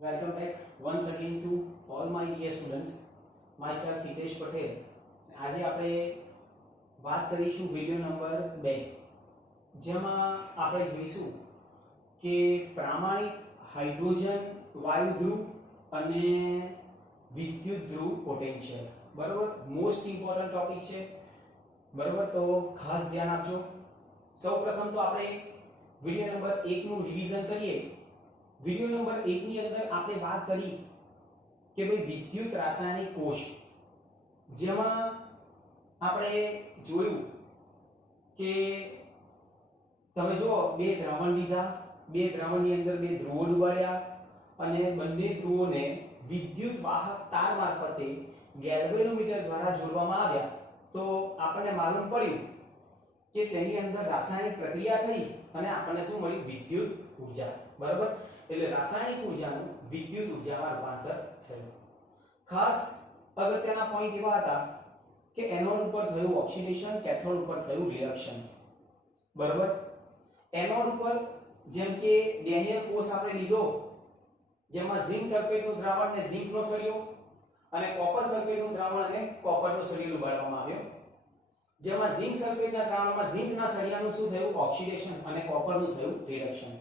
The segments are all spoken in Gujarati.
Welcome back once again to all my dear students. Myself Hitesh Patel. આજે આપણે વાત કરીશું વિડિયો નંબર 2 જેમાં આપણે જોઈશું કે પ્રામાણિક હાઇડ્રોજન વાયુ ધ્રુવ અને વિદ્યુત ધ્રુવ પોટેન્શિયલ. બરાબર, મોસ્ટ ઇમ્પોર્ટન્ટ ટોપિક છે. બરાબર, તો ખાસ ધ્યાન આપજો. સૌપ્રથમ તો આપણે વિડિયો નંબર 1 નું રિવિઝન કરીએ. વિડિયો નંબર 1 ની અંદર આપણે વાત કરી કે ભાઈ વિદ્યુત રાસાયણિક કોષ, જેમાં આપણે જોયું કે તમે જો બે દ્રાવણ લીધા, બે દ્રાવણની અંદર બે ધ્રુવો ડુબાડ્યા અને બંને ધ્રુવોને વિદ્યુત વાહક તાર મારફતે ગેલ્વેનોમીટર દ્વારા જોડવામાં આવ્યા તો આપણને માલુમ પડ્યું કે તેની અંદર રાસાયણિક પ્રક્રિયા થઈ અને આપણને શું મળ્યું? વિદ્યુત ઊર્જા. બરાબર, એટલે રાસાયણિક ઊર્જાનું વિદ્યુત ઊર્જામાં રૂપાંતર થયું. ખાસ અગત્યના પોઈન્ટ એવા હતા કે એનોડ ઉપર થયું ઓક્સિડેશન, કેથોડ ઉપર થયું રિડક્શન. બરાબર, એનોડ ઉપર જેમ કે ડેનિયલ કોષ આપણે લીધો, જેમાં ઝિંક સલ્ફેટનું દ્રાવણ ને ઝિંકનો સળિયો અને કોપર સલ્ફેટનું દ્રાવણ અને કોપરનો સળિયો ઉબાડવામાં આવ્યો, જેમાં ઝિંક સલ્ફેટના દ્રાવણમાં ઝિંકના સળિયાનું શું થયું? ઓક્સિડેશન અને કોપરનું થયું રિડક્શન.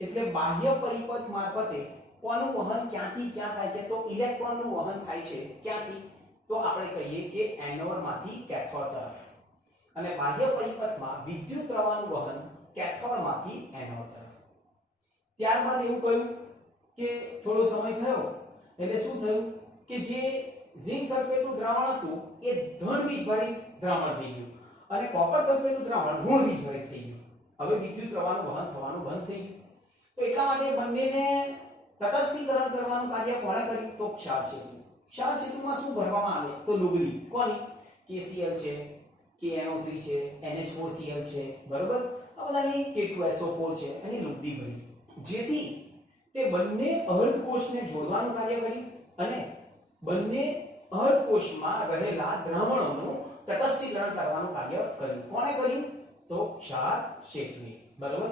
એટલે બાહ્ય પરિપથ મારફતે કોનું વહન ક્યાંથી ક્યાં થાય છે? તો ઇલેક્ટ્રોનનું વહન થાય છે. ક્યાંથી? તો આપણે કહીએ કે એનોડમાંથી કેથોડ તરફ, અને બાહ્ય પરિપથમાં વિદ્યુત પ્રવાહનું વહન કેથોડમાંથી એનોડ તરફ. ત્યારબાદ એવું કહ્યું કે થોડો સમય થયો એટલે શું થયું કે જે ઝિંક સલ્ફેટનું દ્રાવણ હતું એ ધન વીજભારિત દ્રાવણ થઈ ગયું અને કોપર સલ્ફેટનું દ્રાવણ ઋણ વીજભારિત થઈ ગયું. હવે વિદ્યુત પ્રવાહનું વહન થવાનું બંધ થઈ ગયું. તો એટલા માટે બંનેને તટસ્થીકરણ કરવાનું કાર્ય કોણે કર્યું? તો ક્ષાર સેતુ. ક્ષાર સેતુમાં શું ભરવામાં આવે? તો લુગરી. કોની? KCl છે, KNO3 છે, NH4Cl છે. બરોબર, આ બધાની K2SO4 છે, એની લુગરી ભરી, જેથી તે બંને અર્ધકોષને જોડવાનું કાર્ય કર્યું અને બંને અર્ધકોષમાં રહેલા દ્રાવણોનું તટસ્થીકરણ કરવાનું કાર્ય કર્યું. કોણે કર્યું? તો ક્ષાર સેતુએ. બરોબર,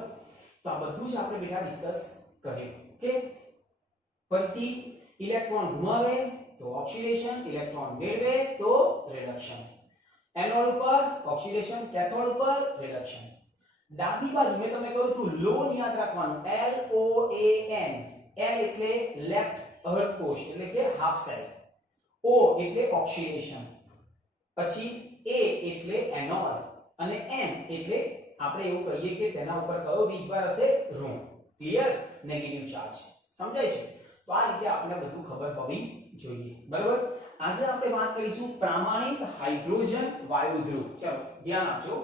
તો આ બધું જ આપણે બેટા ડિસ્કસ કર્યું. ઓકે, ફરીથી ઇલેક્ટ્રોન ગુમાવે તો ઓક્સિડેશન, ઇલેક્ટ્રોન મેળવે તો રિડક્શન. એનોડ ઉપર ઓક્સિડેશન, કેથોડ ઉપર રિડક્શન. ડાબી બાજુ મેં તમને કહ્યું હતું લોન યાદ રાખવાનું, LOAN. L એટલે લેફ્ટ અર્ધકોષ એટલે કે હાફ સાઈડ, O એટલે ઓક્સિડેશન, પછી A એટલે એનોડ અને N એટલે આપણે એવું કહીએ કે તેના ઉપર કયો વીજભાર હશે? ઋણ. ક્લિયર? Negative charge. સમજાય છે? તો આ રીતે આપણે બધું ખબર હોવી જોઈએ. બરાબર, આજે આપણે વાત કરીશું પ્રામાણિક હાઇડ્રોજન વાયુ ધ્રુવ. ચલો ધ્યાન આપજો.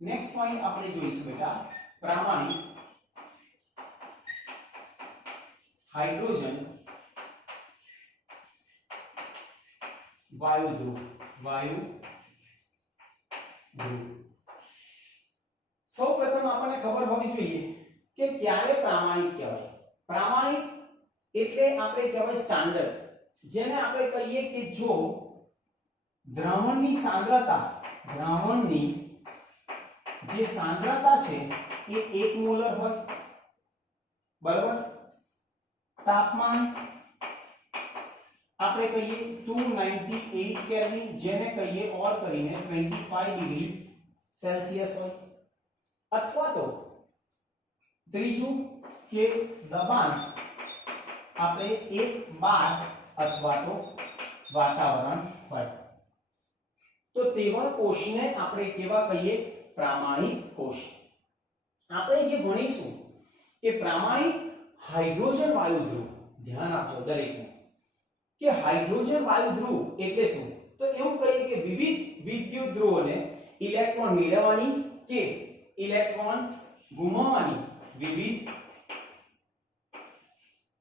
નેક્સ્ટ પોઈન્ટ આપણે જોઈશું બેટા પ્રામાણિક હાઇડ્રોજન વાયુ ધ્રુવ. વાયુ ધ્રુવ. સૌપ્રથમ આપણને ખબર હોવી જોઈએ કે ક્યારે પ્રામાણિક કહેવાય. પ્રામાણિક એટલે આપણે કહેવાય સ્ટાન્ડર્ડ, જેને આપણે કહીએ કે જો દ્રાવણની સાંદ્રતા, દ્રાવણની જે સાંદ્રતા છે એ 1 મોલર હોય. બરાબર, તાપમાન આપણે કહીએ 298 કેલ્વિન, જેને કહીએ ઓર કરીને 25 ડિગ્રી સેલ્સિયસ હોય. અથવા તો ત્રીજું કે દબાણ આપણે 1 બાર અથવા તો વાતાવરણ હોય. તો તેવા કોષને આપણે કેવા કહીએ? પ્રામાણિક કોષ. આપણે જે ભણીશું કે પ્રામાણિક હાઇડ્રોજન વાયુ ધ્રુવ, ધ્યાન આપજો દરેકને કે હાઇડ્રોજન વાયુ ધ્રુવ એટલે શું? તો એવું કહીએ કે વિવિધ વિદ્યુત ધ્રુવોને ઇલેક્ટ્રોન મેળવવાની કે ઇલેક્ટ્રોન ગુમાવવાની વિવિધ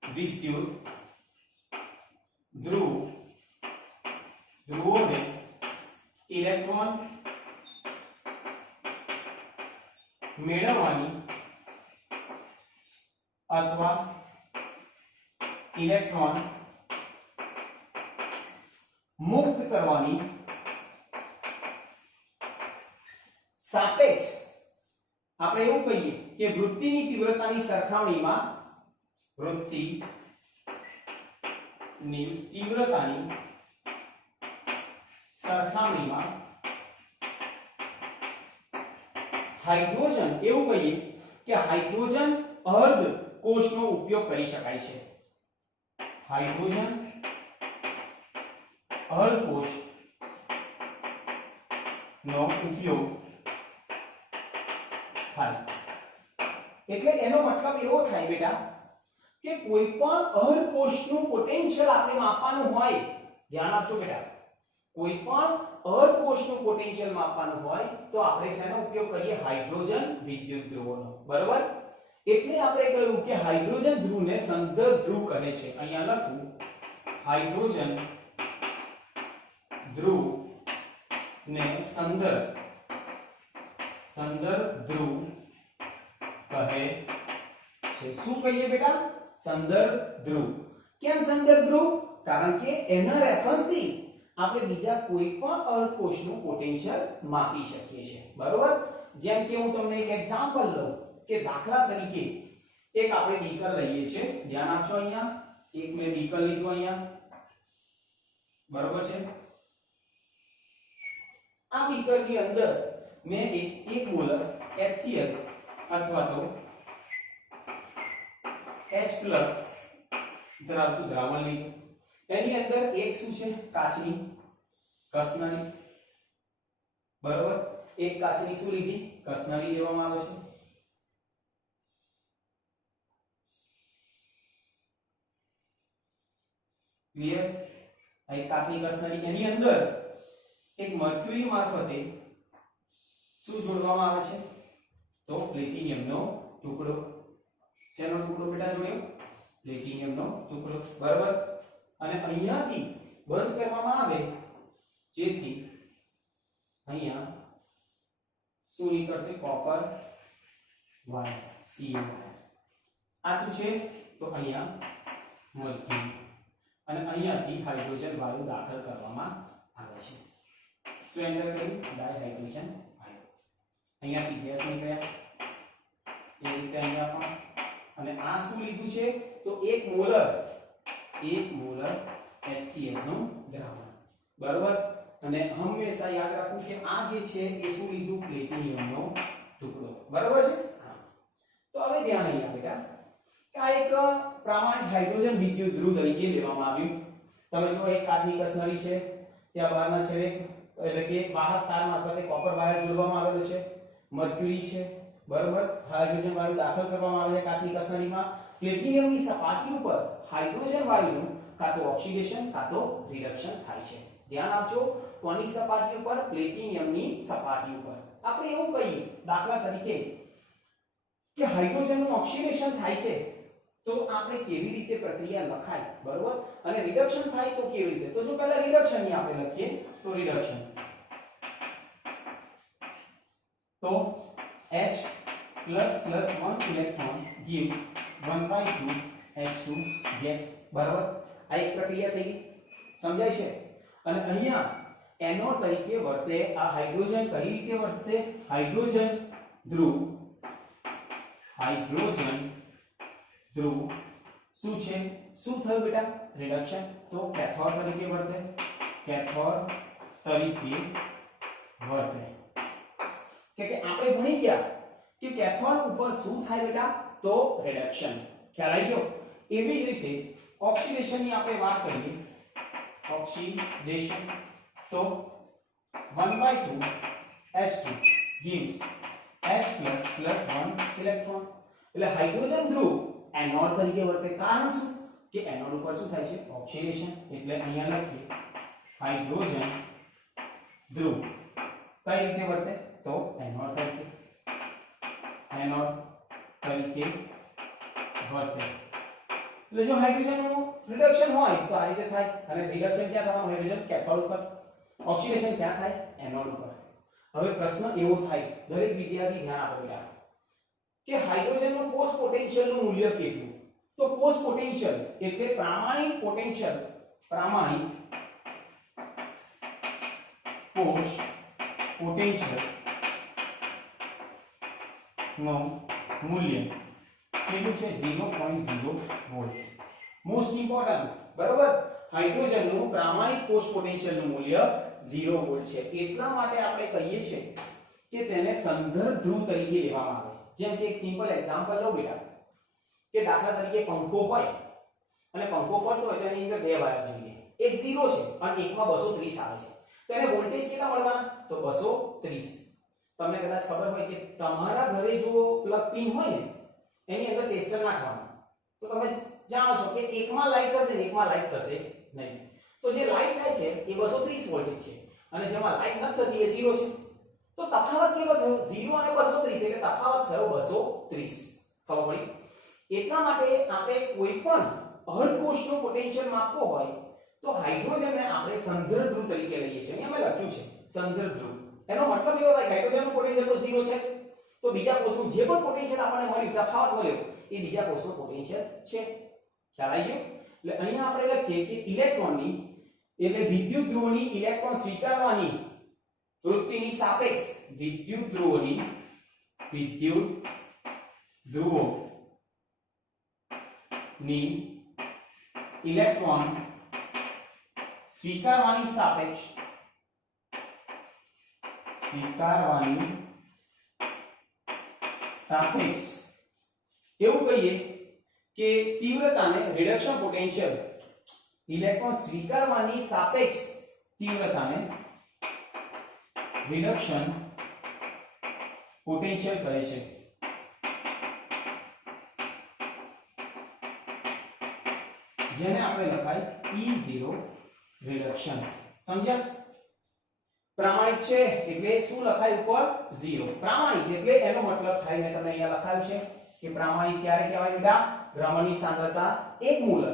વિદ્યુત ધ્રુવોને ઇલેક્ટ્રોન મેળવવાની અથવા ઇલેક્ટ્રોન મુક્ત કરવાની સાપેક્ષ આપણે એવું કહીએ કે વૃત્તિની તીવ્રતાની સરખામણીમાં વૃત્તિ ની તીવ્રતાની સરખામણીમાં હાઇડ્રોજન, એવું કહીએ કે હાઇડ્રોજન અર્ધ કોષનો ઉપયોગ કરી શકાય છે. હાઇડ્રોજન અર્ધ કોષ નો ઉપયોગ થાય. એટલે એનો મતલબ એવો થાય બેટા કે કોઈ પણ અર્ધ કોષનું પોટેન્શિયલ આપણે માપવાનું હોય, ધ્યાન આપજો બેટા, કોઈ પણ અર્ધ કોષનું પોટેન્શિયલ માપવાનું હોય તો આપણે શેનો ઉપયોગ કરીએ? હાઇડ્રોજન વિદ્યુત ધ્રુવોનો. બરોબર? એટલે આપણે કહ્યું કે હાઇડ્રોજન ધ્રુવને સંદર્ભ ધ્રુવ કહે છે. અહીંયા લખું, હાઇડ્રોજન ધ્રુવ ને સંદર્ભ ધ્રુવ કહે છે. શું કહીએ બેટા? સંદર્ભ ધ્રુવ. કેમ સંદર્ભ ધ્રુવ? કારણ કે એના રેફરન્સથી આપણે બીજા કોઈ પણ અર્ધ કોષનું પોટેન્શિયલ માપી શકીએ છીએ. બરોબર? જેમ કે હું તમને એક એક્ઝામ્પલ લઉં કે દાખલા તરીકે એક આપણે બીકર લઈએ છીએ. ધ્યાન આપજો, અહીંયા એક મેં બીકર લીધું અહીંયા. બરોબર છે? આ બીકરની અંદર મેં એક મોલર HCl અથવા તો H+ ધરાવતું દ્રાવણ લીધું. એની અંદર એક શું છે? કાચની કસનળી. બરોબર? એક કાચની શું લીધી? કસનળી લેવામાં આવે છે. ક્લિયર? આ એક કાચની કસનળી, એની અંદર એક મર્ક્યુરી મારફતે શું જોડવામાં આવે છે? તો પ્લેટિનિયમનો ટુકડો. શેનો ટુકડો બેટા જોડ્યો? પ્લેટિનિયમનો ટુકડો. બરાબર? અને અહીંયાથી બંધ કરવામાં આવે જેથી અહીંયા શું નીકળશે? Copper wire, Ca wire. આ શું છે? તો અહીંયા મર્ક્યુરી, અને અહીંયાથી હાઇડ્રોજન વાયુ દાખલ કરવામાં આવે છે. શું એન્ટર કર્યું? ડાયહાઇડ્રોજન વાયુ. અહીંયાથી ગેસ નીકળ્યા, એ રીતે અહીંયા પણ. અને આ શું લીધું છે? તો 1 મોલર HCl નું દ્રાવણ. બરોબર? અને હંમેશા યાદ રાખવું કે આ જે છે એ શું લીધું? પ્લેટિનિયમનો ટુકડો. બરોબર છે? હા. તો હવે ધ્યાન અહીંયા બેટા કે આ એક પ્રામાણિક હાઇડ્રોજન વિદ્યુત ધ્રુવ તરીકે લેવામાં આવ્યું. તમે જો એક કાચની કસનળી છે, ત્યાં બહારના છેડે એટલે કે વાહક તારમાં અથવા તે કોપર વાયર જોડવામાં આવેલો છે. મર્ક્યુરી છે. બરોબર? હાઇડ્રોજન વાયુ દાખલ કરવામાં આવે છે કાચની કસનળીમાં. પ્લેટિનિયમની સપાટી ઉપર હાઇડ્રોજન વાયુનું કાં તો ઓક્સિડેશન કાં તો રિડક્શન થાય છે. ધ્યાન આપજો, કોની સપાટી ઉપર? પ્લેટિનિયમની સપાટી ઉપર. આપણે એવું કહીએ દાખલા તરીકે કે હાઇડ્રોજનનું ઓક્સિડેશન થાય છે તો આપણે કેવી રીતે પ્રક્રિયા લખાય? બરોબર? અને રિડક્શન થાય તો કેવી રીતે? તો જો પહેલા રિડક્શન ની આપણે લખીએ તો રિડક્શન, તો H++ 1 electron gives 1/2 H2 gas. બરાબર? આ એક પ્રક્રિયા થઈ. સમજાય છે? અને અહીંયા એનોડ તરીકે વર્તે આ હાઇડ્રોજન. કઈ રીતે વર્તે? હાઇડ્રોજન ધ્રુવ શું છે? શું થયું બેટા? રિડક્શન. તો કેથોડ તરીકે વર્તે. કે આપણે ભણી ગયા કે કેથોડ ઉપર શું થાય બેટા? તો રિડક્શન. ખ્યાલ આવી ગયો? એવી જ રીતે ઓક્સિડેશન ની આપણે વાત કરીએ, ઓક્સિડેશન, તો 1/2 H2 gives H++ 1 ઇલેક્ટ્રોન. એટલે હાઇડ્રોજન ધ્રુવ એનોડ તરીકે વર્તે. કારણ શું? કે એનોડ ઉપર શું થાય છે? ઓક્સિડેશન. એટલે અહીંયા લખીએ હાઇડ્રોજન ધ્રુવ કઈ રીતે વર્તે? તો એનોડ તરીકે વર્તે. એટલે જો હાઇડ્રોજનનું રિડક્શન હોય તો આ રીતે થાય. અને રિડક્શન ક્યાં થવાનું? હાઇડ્રોજન કેથોડ ઉપર. ઓક્સિડેશન ક્યાં થાય? એનોડ ઉપર. હવે પ્રશ્ન એવો થાય, દરેક વિદ્યાર્થી ધ્યાન આપો બેટા, કે હાઇડ્રોજનનું કોષ પોટેન્શિયલનું મૂલ્ય કેટલું? તો કોષ પોટેન્શિયલ એટલે પ્રામાણિક પોટેન્શિયલ, પ્રામાણિક કોષ પોટેન્શિયલ નું મૂલ્ય કેટલું છે? 0.0 વોલ્ટ. Most important. બરોબર? હાઇડ્રોજનનું પ્રામાણિક કોષ પોટેન્શિયલનું મૂલ્ય 0 વોલ્ટ છે. એટલા માટે આપણે કહીએ છીએ કે તેને સંદર્ભ ધ્રુવ તરીકે લેવામાં આવે. જેમ કે એક સિમ્પલ એક્ઝામ્પલ લો બેટા, કે દાખલા તરીકે પંખો હોય અને પંખો ફરતો હોય તેની અંદર બે વાયર જોઈએ. એક 0 છે અને એકમાં 230 આવે છે. તો એને વોલ્ટેજ કેટલા મળવાના? તો 230. તમને કદાચ ખબર હોય કે તમારા ઘરે જો પ્લગ પિન હોય ને એની અંદર ટેસ્ટર નાખવાનું, તો તમે જાણો છો કે એકમાં લાઈટ થશે ને એકમાં લાઈટ થશે નહીં. તો જે લાઈટ થાય છે એ 230 વોલ્ટેજ છે અને જેમાં લાઈટ નથી થતી એ 0 છે. તો તફાવત કેટલો થયો? 0 અને 230 એટલે તફાવત થયો 230. ખબર પડી? એટલા માટે આપણે કોઈ પણ અર્ધકોષનો પોટેન્શિયલ માપવો હોય તો હાઇડ્રોજનને આપણે સંદર્ભ ધ્રુવ તરીકે લઈએ છીએ. અહીં અમે લખ્યું છે સંદર્ભ ધ્રુવ. એનો મતલબ એવો થાય કે હાઇડ્રોજનનું પોટેન્શિયલ તો 0 છે, તો બીજા કોષનું જે પણ પોટેન્શિયલ આપણને મળ્યું, તફાવત મળ્યો, એ બીજા કોષનું પોટેન્શિયલ છે. ખ્યાલ આવી ગયો? એટલે અહીંયા આપણે લખીએ કે ઇલેક્ટ્રોનની એટલે વિદ્યુત ધ્રુવોની ઇલેક્ટ્રોન સ્વીકારવાની વૃત્તિની સાપેક્ષ વિદ્યુત ધ્રુવોની ઇલેક્ટ્રોન સ્વીકારવાની સાપેક્ષ એવું કહીએ કે તીવ્રતાને રિડક્શન પોટેન્શિયલ, ઇલેક્ટ્રોન સ્વીકારવાની સાપેક્ષ તીવ્રતાને રિડક્શન પોટેન્શિયલ કહે છે. જેને આપણે લખાય E0 રિડક્શન. સમજ્યા? પ્રામાણિક છે એટલે શું લખાય ઉપર? 0. પ્રામાણિક એટલે એનો મતલબ થાય, મેં તમને અહીંયા લખાયું છે કે પ્રામાણિક ક્યારે કહેવાય બેટા? દ્રવ્યની સાંદ્રતા 1 મોલ,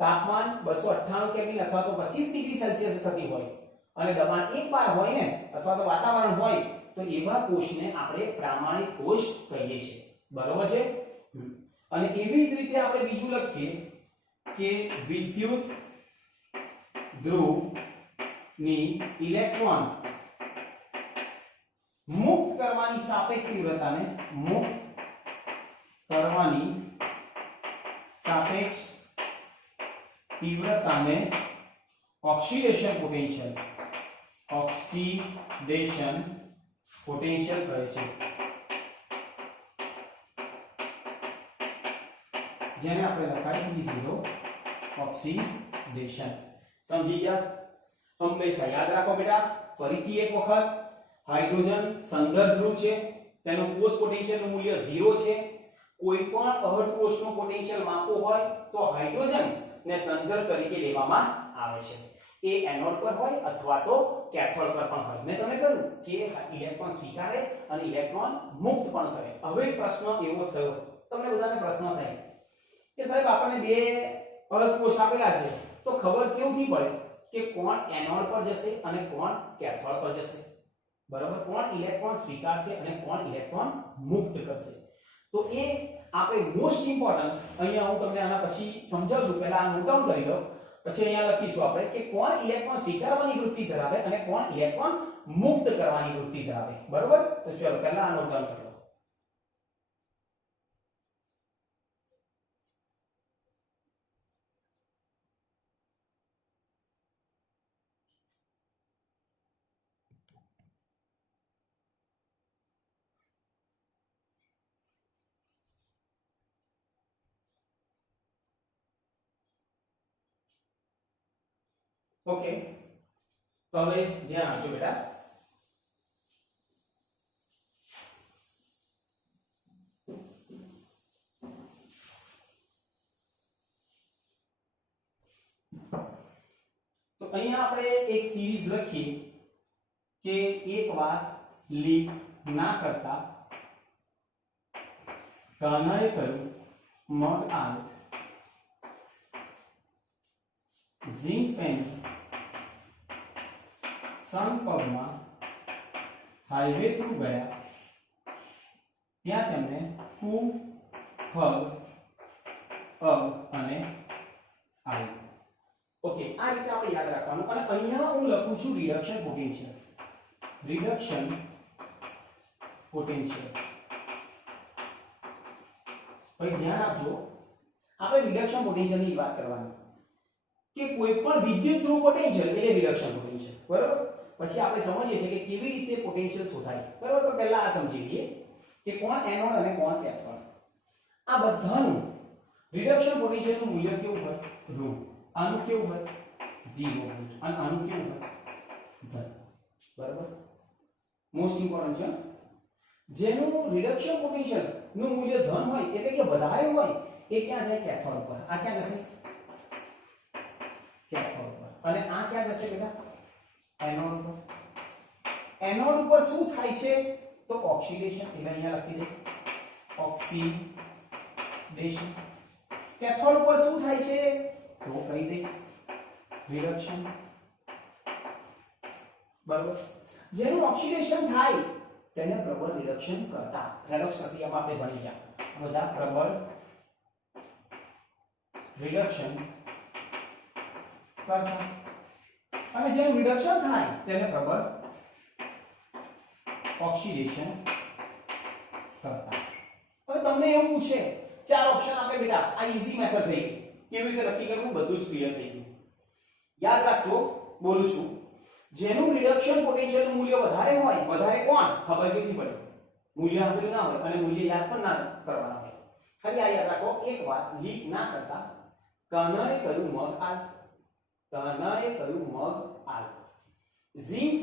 તાપમાન 298 કેલ્વિન અથવા તો 25 ડિગ્રી સેલ્સિયસ થતી હોય અને દબાણ 1 બાર હોય ને અથવા તો વાતાવરણ હોય તો એવા કોષને આપણે પ્રામાણિક કોષ કહીએ છીએ. બરોબર છે? અને એવી જ રીતે આપણે બીજું લખીએ કે વિદ્યુત ધ્રુવની ઇલેક્ટ્રોન મુક્ત કરવાની સાપેક્ષ તીવ્રતાને ઓક્સિડેશન પોટેન્શિયલ કહે છે. જેને આપણે લખાય E0 ઓક્સિડેશન. સમજી ગયા? હંમેશા યાદ રાખો બેટા, ફરીથી એક વખત, હાઇડ્રોજન સંદર્ભ ધ્રુવ છે, તેનું કોષ પોટેન્શિયલનું મૂલ્ય 0 છે. કોઈ પણ અર્ધકોષનું પોટેન્શિયલ માપવું હોય તો હાઇડ્રોજન ને સંદર્ભ તરીકે લેવામાં આવે છે. એ એનોડ પર હોય અથવા તો કેથોડ પર પણ હોય. મેં તમને કહ્યું કે ઇલેક્ટ્રોન સ્વીકારે અને ઇલેક્ટ્રોન મુક્ત પણ કરે. હવે પ્રશ્ન એવો થયો, તમને બધાને પ્રશ્ન થાય કે સાહેબ આપણને બે અર્ધકોષ આપેલા છે તો ખબર કેવી પડે કે કોણ એનોડ પર જશે અને કોણ કેથોડ પર જશે? બરાબર? કોણ ઇલેક્ટ્રોન સ્વીકારશે અને કોણ ઇલેક્ટ્રોન મુક્ત કરશે? તો એ આપણે મોસ્ટ ઇમ્પોર્ટન્ટ, અહીંયા હું તમને આના પછી સમજાવું છું, પહેલા આ નોટ ડાઉન કરી લો, પછી અહીંયા લખીશું આપણે કે કોણ ઇલેક્ટ્રોન સ્વીકારવાની વૃત્તિ ધરાવે અને કોણ ઇલેક્ટ્રોન મુક્ત કરવાની વૃત્તિ ધરાવે. બરોબર? તો ચલો પહેલા આ નોટ ડાઉન કરો. ઓકે, તો હવે ધ્યાન આપજો બેટા. તો અહીંયા આપણે એક સિરીઝ લખીએ કે એક વાત લીક ના કરતા કાનાએ કહ્યું મગ આલ ઝિંક પેન સનપબમાં હાઈવે થ્રુ ગયા, ત્યાં તેમને કુ, ફગ, અગ અને આઈ. ઓકે, આ રીતે આપણે યાદ રાખવાનું. અને અહીંયા હું લખું છું રિડક્શન પોટેન્શિયલ. ભાઈ ધ્યાન આપજો, આપણે રિડક્શન પોટેન્શિયલની વાત કરવાની. કે કોઈ પણ વિદ્યુત ધ્રુવ પોટેન્શિયલ એટલે રિડક્શન પોટેન્શિયલ, બરાબર. પછી આપણે સમજીએ છીએ કે કેવી રીતે પોટેન્શિયલ શોધાય, બરાબર. તો પહેલા આ સમજી લઈએ કે કોણ એનોડ અને કોણ કેથોડ. આ બધાનું રિડક્શન પોટેન્શિયલનું મૂલ્ય કેવું હોય? ઋણ. આનું કેવું હોય? 0 વોલ્ટ. અને આનું કેવું હોય? ધન. બરાબર. મોસ્ટ ઇમ્પોર્ટન્ટ છે. જેનું રિડક્શન પોટેન્શિયલ નું મૂલ્ય ધન હોય એટલે કે વધારે હોય એ ક્યાં જાય? કેથોડ પર. આ ક્યાં જશે? કેથોડ પર. અને આ ક્યાં જશે બેટા? એનોડ પર. એનોડ ઉપર શું થાય છે? તો ઓક્સિડેશન. એટલે અહીંયા લખી દઈશ ઓક્સિડેશન. કેથોડ ઉપર શું થાય છે? તો કહી દઈશ રિડક્શન. બરાબર. જેનું ઓક્સિડેશન થાય તેને પ્રબળ રિડક્શન કરતા. રેડોક્સ પ્રક્રિયામાં આપણે ભણી ગયા બધા પ્રબળ રિડક્શન કરતા. અને જેનું રિડક્શન થાય તેને પ્રબળ ઓક્સિડેશન કરતા. હવે તમને એવું પૂછે, ચાર ઓપ્શન આપે બેટા, આ ઈઝી મેથડ થઈ ગઈ. કેવી રીતે નક્કી કરવું બધું જ ક્લિયર થઈ ગયું. યાદ રાખજો, બોલું છું, જેનું રિડક્શન પોટેન્શિયલ નું મૂલ્ય વધારે હોય, વધારે કોણ ખબર કેવી પડે? મૂલ્ય આપેલું ના હોય અને મૂલ્ય યાદ પણ ના કરવાના હોય. ખાલી આ યાદ રાખો, એક વાત લીક ના કરતા. કનએ કયું મગ આલ? કનએ કયું મગ આલ? ઝિંક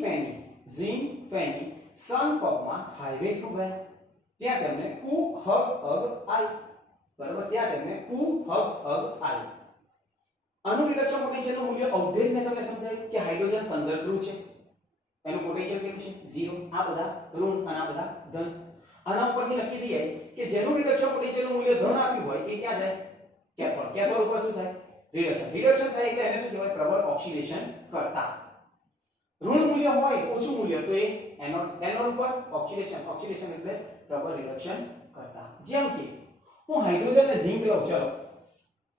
ફેની સન પબમાં હાઈવે થ્રુ ગયા. ત્યાં તેમને કુ હગ અગ આલ. બરાબર. ત્યાં તેમને કુ હગ અગ આલ. આનું રિડક્શન પોટેન્શિયલ નું મૂલ્ય અવધેજ મેં તમને સમજાવ્યું કે હાઇડ્રોજન સંદર્ભ ધ્રુવ છે, એનું પોટેન્શિયલ કેટલું છે? 0. આ બધા ઋણ અને આ બધા ધન. આના ઉપરથી નક્કી થઈ જાય કે જેનું રિડક્શન પોટેન્શિયલ નું મૂલ્ય ધન આપ્યું હોય એ ક્યાં જાય? કેથોડ. કેથોડ ઉપર શું થાય? રિડક્શન થાય એટલે એને શું કહેવાય? પ્રબળ ઓક્સિડેશન કરતા. ઋણ મૂલ્ય હોય, ઓછું મૂલ્ય, તો એ એનોડ ઉપર ઓક્સિડેશન એટલે પ્રબળ રિડક્શન કરતા. જેમ કે હું હાઇડ્રોજન અને ઝિંક લઉં, ચલો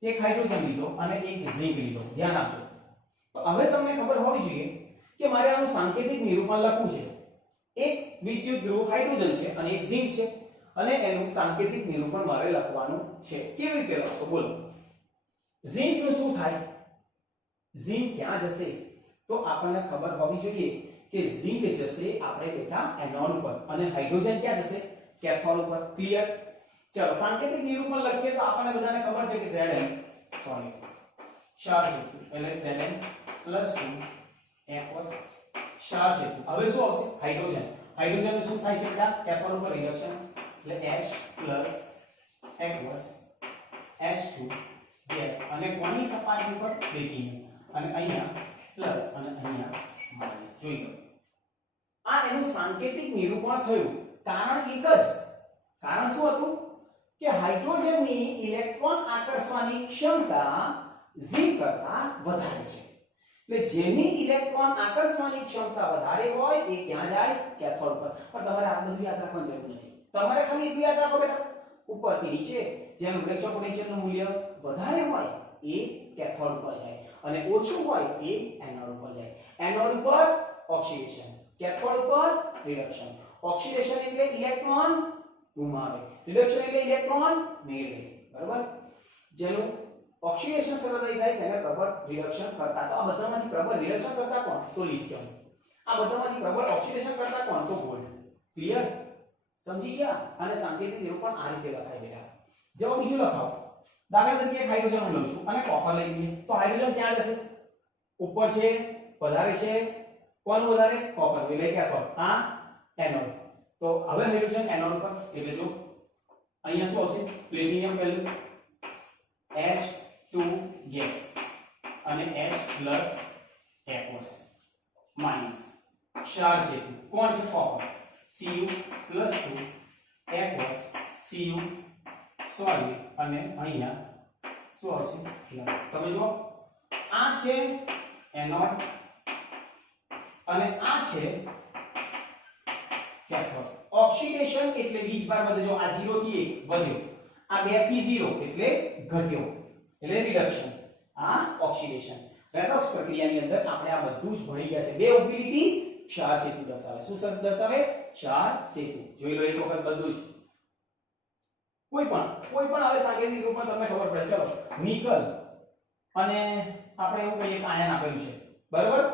એક હાઇડ્રોજન લીધો અને એક ઝિંક લીધો, ધ્યાન આપજો. તો હવે તમને ખબર હોવી જોઈએ કે મારે આનું સાંકેતિક નિરૂપણ લખવું છે. એક વિદ્યુત ધ્રુવ હાઇડ્રોજન છે અને એક ઝિંક છે અને એનું સાંકેતિક નિરૂપણ મારે લખવાનું છે. કેવી રીતે લખશો બોલો? ઝિંક નું શું થાય? ઝિંક ક્યાં જશે? તો આપણને ખબર હોવી જોઈએ કે ઝિંક જશે આપણે બેટા એનોડ ઉપર અને હાઇડ્રોજન ક્યાં જશે? કેથોડ ઉપર. ક્લિયર? ચલો સાંકેતિક નિરૂપણ લખીએ તો આપણને બધાને ખબર છે કે Zn સોરી ચાર્જ હેતુ એટલે Zn + 2 aqueous ચાર્જ હેતુ. હવે શું આવશે? હાઇડ્રોજન. હાઇડ્રોજન નું શું થાય છે બેટા? કેથોડ ઉપર રિડક્શન એટલે H + aqueous H2 ગેસ અને કોની સપાટી ઉપર? પ્લેટિનમ. અને અહીંયા પ્લસ અને અહીંયા માઈનસ. જોઈ લો, આ એનું સાંકેતિક નિરૂપણ થયું. કારણ એક જ. કારણ શું હતું? કે હાઇડ્રોજનની ઇલેક્ટ્રોન આકર્ષવાની ક્ષમતા ઝિંક કરતા વધારે છે. એટલે જેની ઇલેક્ટ્રોન આકર્ષવાની ક્ષમતા વધારે હોય એ ક્યાં જાય? કેથોડ પર. પણ તમારે આ બધું યાદ રાખવાની જરૂર નથી. તમારે ખાલી એટલું યાદ રાખો બેટા, ઉપરથી નીચે જેનું રિડક્શન પોટેન્શિયલનું મૂલ્ય વધારે હોય એ કેથોડ પર જાય અને ઓછું હોય એ એનોડ ઉપર જાય. એનોડ ઉપર ઓક્સિડેશન, કેથોડ ઉપર રિડક્શન. ઓક્સિડેશન એટલે ઇલેક્ટ્રોન ગુમાવે, રિડક્શન એટલે ઇલેક્ટ્રોન મેળવે. બરાબર. જેનું ઓક્સિડેશન સરળતાથી થાય તેને પ્રબળ રિડક્શન કરતા. તો આ બધામાંથી પ્રબળ રિડક્શન કરતા કોણ? તો લિથિયમ. આ બધામાંથી પ્રબળ ઓક્સિડેશન કરતા કોણ? તો ગોલ્ડ. ક્લિયર? સમજી ગયા? અને સાંકેતિક નિરૂપણ આ રીતે લખાય બેટા. જો બીજું લખાવો, દાખલા તરીકે એક હાઇડ્રોજન હું લઉં છું અને કોપર લઈ લઈએ. તો હાઇડ્રોજન ક્યાં જશે? ઉપર છે, વધારે છે. કોણ વધારે? કોપર. એટલે કેથોડ. આ એનોડ. તો હવે હાઇડ્રોજન એનોડ પર એટલે જો અહીંયા શું આવશે? પ્લેટિનિયમ પહેલું H2 ગેસ અને H+ aqueous માઈનસ ચાર્જ હેતુ કોણ છે? Copper. Cu + 2 aqueous Cu sorry અને અહીંયા શું આવશે? પ્લસ. તમે જુઓ, આ છે એનોડ અને આ છે કેથોડ. ઓક્સિડેશન એટલે વીજભાર વધે. જો આ 0 થી 1 વધ્યો, આ 2 થી 0 એટલે ઘટ્યો, એટલે રિડક્શન. આ ઓક્સિડેશન. રેડોક્સ પ્રક્રિયાની અંદર આપણે આ બધું જ ભણી ગયા છે. બે ઉભી ચાર સેતુ દર્શાવે. શું શબ્દ દર્શાવે? ચાર સેતુ. જોઈ લો એક વખત બધું જ. કોઈ પણ હવે સાંકેતિક રૂપમાં તમને ખબર પડે. ચલો નિકલ અને આપણે એવું કહીએ કે આયન આપેલું છે બરાબર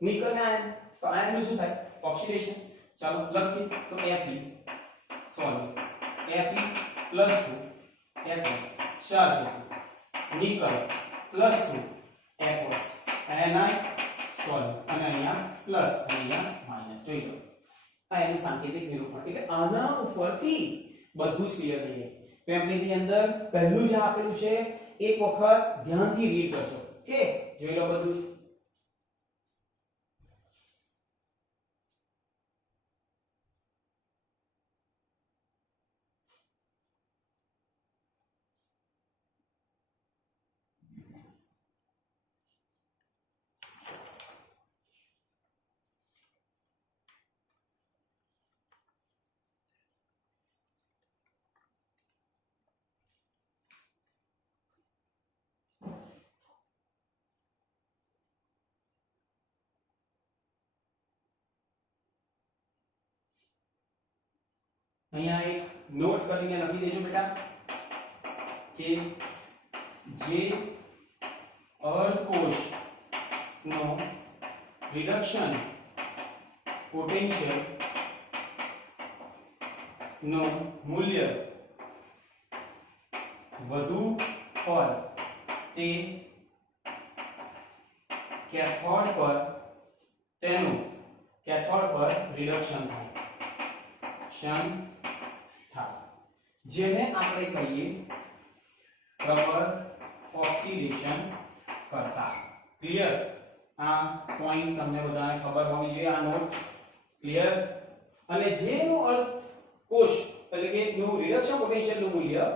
નિકલ ને આયન તો આયન નું શું થાય ઓક્સિડેશન ચાલો લખીએ તો Fe sorry Fe +2 F+ charge nickel +2 F+ Ni sorry અને અહીંયા પ્લસ અને અહીંયા માઈનસ જોઈ લો આ એનું સાંકેતિક નિરૂપણ એટલે આના ઉપરથી બધું જ ક્લિયર થઈ જાય પેમ્પલેટની અંદર પહેલું જે આપેલું છે એક વખત ધ્યાનથી રીડ કરજો ઓકે જોઈ લો બધું જ અહીંયા એક નોટ કરીને લખી દેજો બેટા કે જે અર્ધકોષ નો રિડક્શન પોટેન્શિયલ નો મૂલ્ય વધુ હોય તે કેથોડ પર તેનું કેથોડ પર રિડક્શન થાય જેને આપણે કહીએ પ્રબળ ઓક્સિડેશન કરતા ક્લિયર આ પોઈન્ટ તમને બધાને ખબર હોવી જોઈએ આ નોટ ક્લિયર અને જેનો અર્થ કોષ એટલે કે નું રિડક્શન પોટેન્શિયલ નું મૂલ્ય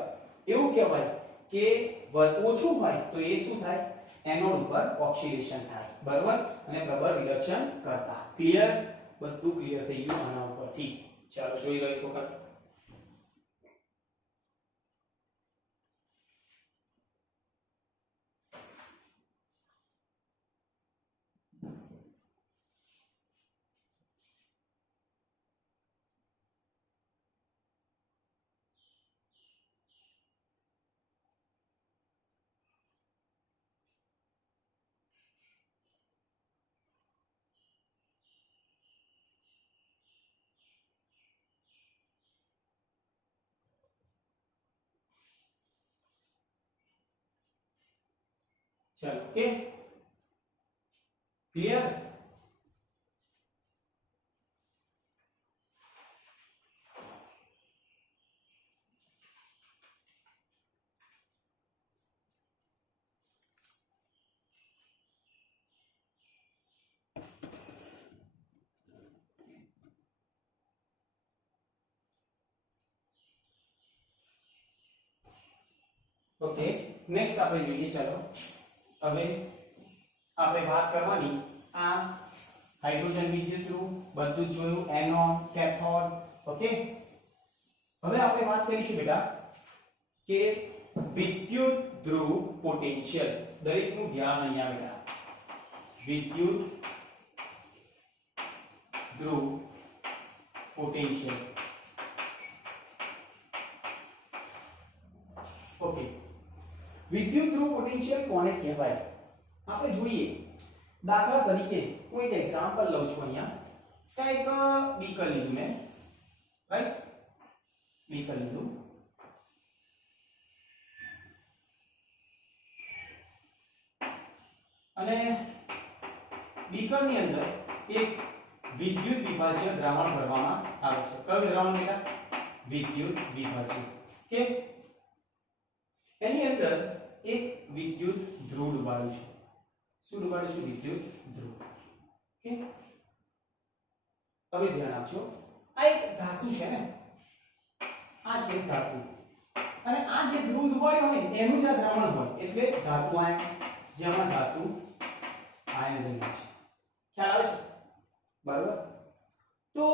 એવું કહેવાય કે ઓછું હોય તો એ શું થાય એનોડ ઉપર ઓક્સિડેશન થાય બરાબર અને પ્રબળ રિડક્શન કરતા ક્લિયર બધું ક્લિયર થઈ ગયું આના ઉપરથી ચાલો જોઈ લો એક વખત चलो ओके क्लियर ओके नेक्स्ट આપણે જોઈએ ચાલો હવે આપણે વાત કરવાની આ હાઇડ્રોજન વિદ્યુત ધ્રુવ બધું જ જોયું એનોડ કેથોડ ઓકે હવે આપણે વાત કરીશું બેટા કે વિદ્યુત ધ્રુવ પોટેન્શિયલ દરેકનું ધ્યાન અહીંયા બેટા વિદ્યુત ધ્રુવ પોટેન્શિયલ ઓકે વિદ્યુત ધ્રુવ પોટેન્શિયલ કોને કહેવાય આપણે જોઈએ દાખલા તરીકે હું એક એક્ઝામ્પલ લઉં છું અહીંયા એક બીકર લીધું મેં રાઈટ બીકર લીધું અને બીકરની અંદર એક વિદ્યુત વિભાજ્ય દ્રાવણ ભરવામાં આવે છે કયું દ્રાવણ બેટા વિદ્યુત વિભાજ્ય કે એની અંદર એક વિદ્યુત ધ્રુવ ડુબાડ્યું છે શું ડુબાડ્યું છે વિદ્યુત ધ્રુવ ઓકે હવે ધ્યાન આપજો આ એક ધાતુ છે ને આ છે ધાતુ અને આ જે ધ્રુવ ડુબાડ્યો હોય એનું જ દ્રાવણ હોય એટલે ધાતુ આયન જેમાં ધાતુ આયન બને છે ખ્યાલ આવે છે બરાબર તો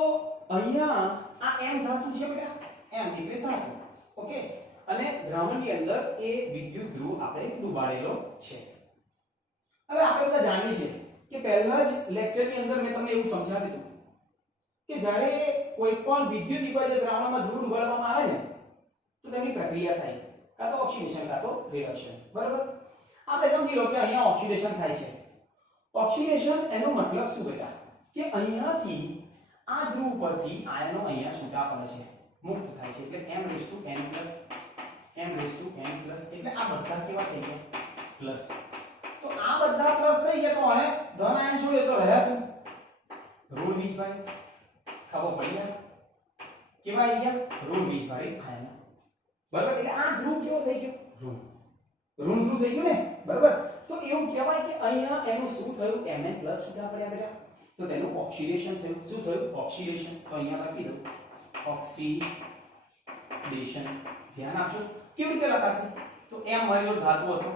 અહીંયા આ એમ ધાતુ છે બેટા એમ એટલે ધાતુ ઓકે અને દ્રાવણની અંદર એ વિદ્યુત ધ્રુવ આપણે ડુબાડેલો છે હવે આપણે બધા જાણીએ છીએ કે પહેલા જ લેક્ચરની અંદર મેં તમને એવું સમજાવ્યું હતું કે જ્યારે કોઈ પણ વિદ્યુત વિભાજ્ય દ્રાવણમાં ધ્રુવ ડુબાડવામાં આવે ને તો તેની પ્રક્રિયા થાય કાં તો ઓક્સિડેશન કાં તો રિડક્શન બરાબર આપણે સમજી લો કે અહીંયા ઓક્સિડેશન થાય છે. ઓક્સિડેશન એનો મતલબ શું બેટા કે અહીંયાથી આ ધ્રુવ પરથી આયનો અહીંયા છૂટા પડે છે, મુક્ત થાય છે, એટલે m raise to n plus એટલે આ બધા કેવા થઈ ગયા પ્લસ. તો આ બધા પ્લસ થઈ ગયા તો હવે ધન આયન છોડે તો રહ્યા શું ઋણ વીજભારિત. ખબર પડી ગયા કેવા આવી ગયા ઋણ વીજભારિત આયન. બરાબર, એટલે આ ધ્રુવ કેવો થઈ ગયો ઋણ ધ્રુવ થઈ ગયું ને. બરાબર, તો એવું કહેવાય કે અહીંયા એનું શું થયું Mn પ્લસ છૂટા પડ્યા બેટા, તો તેનું ઓક્સિડેશન થયું. શું થયું ઓક્સિડેશન. તો અહીંયા લખી દો ઓક્સિડેશન. ધ્યાન આપજો કેવી રીતે લખાશે. તો m મળ્યો ધાતુ હતો,